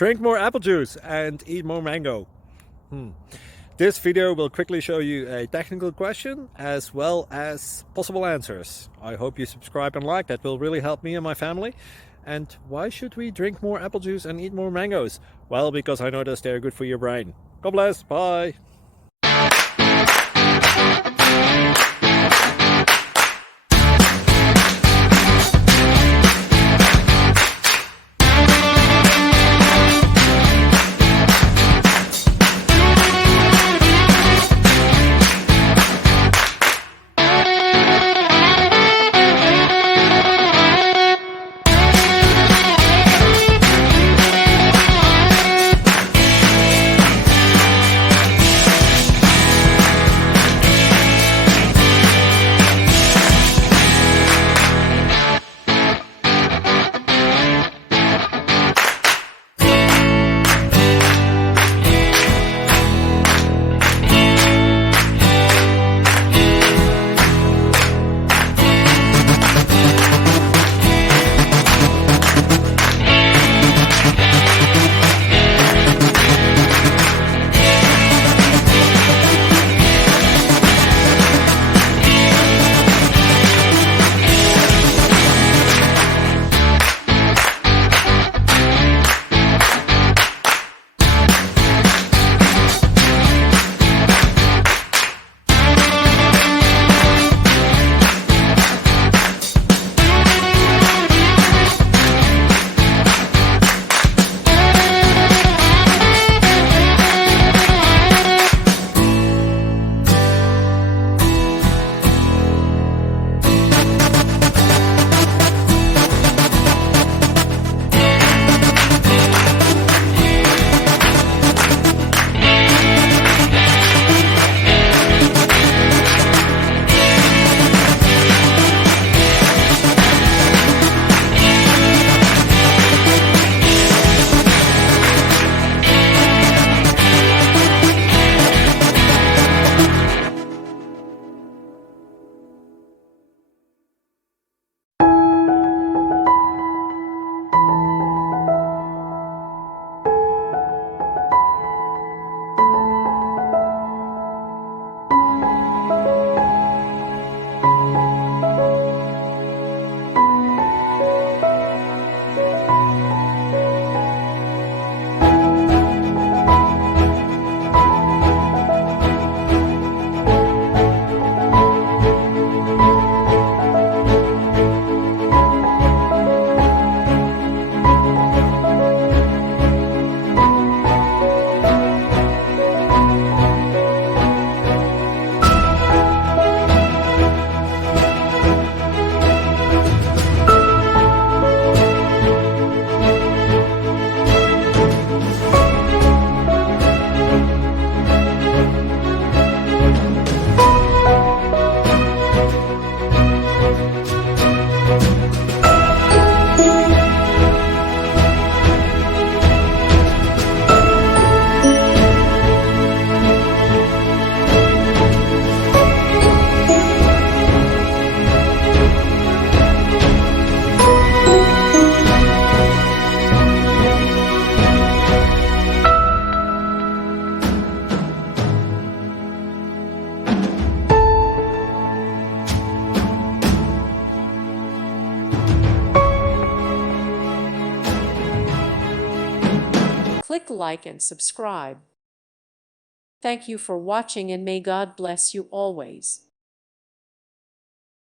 Drink more apple juice and eat more mango. This video will quickly show you a technical question as well as possible answers. I hope you subscribe and like, that will really help me and my family. And why should we drink more apple juice and eat more mangoes? Well, because I noticed they're good for your brain. God bless, bye! Click like and subscribe. Thank you for watching and may God bless you always.